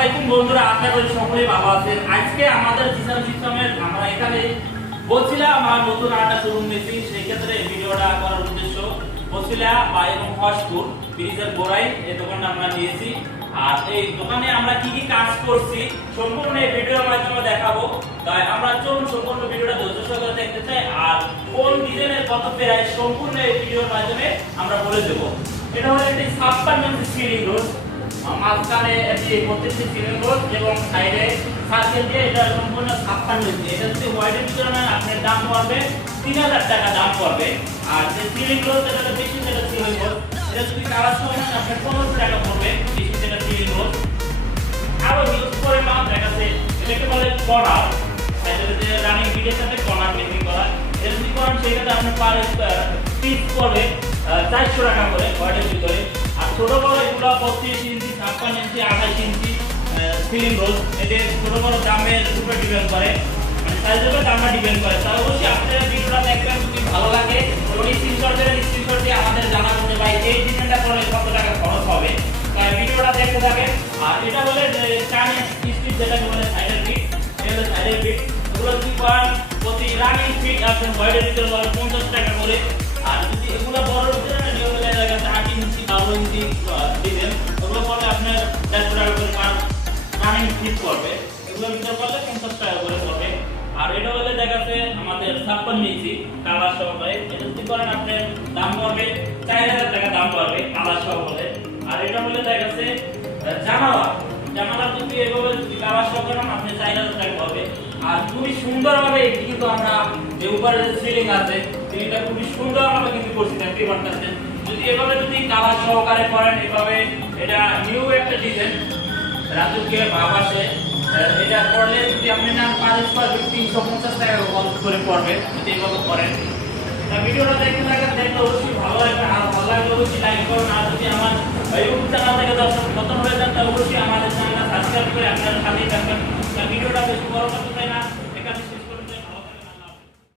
আলাইকুম বন্ধুরা, আশা করি সকলেই ভালো আছেন। আজকে আমাদের জিপসামের আমরা এখানে বছিলা আমার নতুন আটা শোরুম নিয়েছি, সেই ক্ষেত্রে ভিডিওটা করার উদ্দেশ্য বছিলা বা এবং হসপুর ব্রিজের গোড়ায় এই দোকানটা আমরা নিয়েছি। আর এই দোকানে আমরা কি কি কাজ করছি সম্পূর্ণ এই ভিডিওর মাধ্যমে দেখাবো। তাই আমরা চলুন সম্পূর্ণ ভিডিওটা ধৈর্য সহকারে দেখতে চাই, আর কোন ডিজাইনের কত প্রাইস সম্পূর্ণ এই ভিডিওর মাধ্যমে আমরা বলে দেব। এটা হলো একটি 56 ইঞ্চি সিলিং রোড, মাঝখানে একটি 32 সিলিং রোড এবং সাইডে সার্কেল দিয়ে এটা সম্পূর্ণ 56 ইঞ্চি। এটা যদি হোয়াইটের ভিতরে নেন আপনার দাম পড়বে 3000 টাকা দাম পড়বে। আর যে সিলিং রোড এটা বেশি, যেটা সিলিং রোড এটা যদি কালার সহ নেন আপনার 1500 টাকা পড়বে বেশি, যেটা সিলিং রোড। আরো ইউজ করে মাল দেখাচ্ছে, এটাকে বলে কর্নার, সাইডে যে রানিং বিটের সাথে কর্নার মেকিং করা। এটা যদি করেন সেক্ষেত্রে আপনার পার পিস পড়বে 400 টাকা করে হোয়াইটের ভিতরে। আর ছোট বড় এগুলো 32 ইঞ্চি, 56 ইঞ্চি, 28 ইঞ্চি সিলিং রোড, এদের ছোট বড় দামের উপর ডিপেন্ড করে, মানে সাইজের উপর দামটা ডিপেন্ড করে। তাই অবশ্যই আপনারা ভিডিওটা দেখবেন, যদি ভালো লাগে ওই স্ক্রিনশট দিয়ে আমাদের জানাবেন যে ভাই এই ডিজাইনটা করলে কত টাকা খরচ হবে। তাই ভিডিওটা দেখতে থাকেন। আর এটা বলে চাইনিজ স্ট্রিপ, যেটাকে বলে সাইডের বিট, এটা হলো সাইডের বিট। এগুলো যদি পান প্রতি রানিং ফিট আছে হোয়াইটের ভিতরে 50 টাকা করে। আর যদি এগুলো বড় ভিতরে না নিয়ম হয়ে যায় 8 ইঞ্চি 12 ইঞ্চি ডিজাইন, ওগুলো পড়লে আপনার 150 টাকা করে পার রানিং ফিট পড়বে। এগুলো ভিতরে পড়লে 50 টাকা করে পড়বে। আর এটা বলে দেখাচ্ছে আমাদের 56 ইঞ্চি কালার সহ হয়, এটা যদি করেন আপনার দাম পড়বে 4000 টাকা দাম পড়বে কালার সহ বলে। আর এটা বলে দেখাচ্ছে জানালা যদি এভাবে কালার সহ করেন আপনি 4000 টাকা পড়বে। আর খুবই সুন্দরভাবে কিন্তু আমরা যে উপরে যে সিলিং আছে সিলিংটা খুবই সুন্দরভাবে কিন্তু করছি, দেখতে পাচ্ছেন। যদি এভাবে যদি কালার সহকারে করেন এভাবে, এটা নিউ একটা ডিজাইন, রাজকীয় ভাব আসে। এটা করলে যদি আপনি না পার স্কয়ার ফিট 350 টাকা করে পড়বে যদি এভাবে করেন। ভিডিওটা দেখতে থাকেন, দেখলে অবশ্যই ভালো লাগবে। আর ভালো লাগলে অবশ্যই লাইক করুন। আর যদি আমার ইউটিউব চ্যানেল থেকে দর্শক নতুন হয়ে যান তাহলে অবশ্যই আমাদের চ্যানেলটা সাবস্ক্রাইব করে আপনারা সাথেই থাকবেন। ভিডিওটা বেশি বড় করতে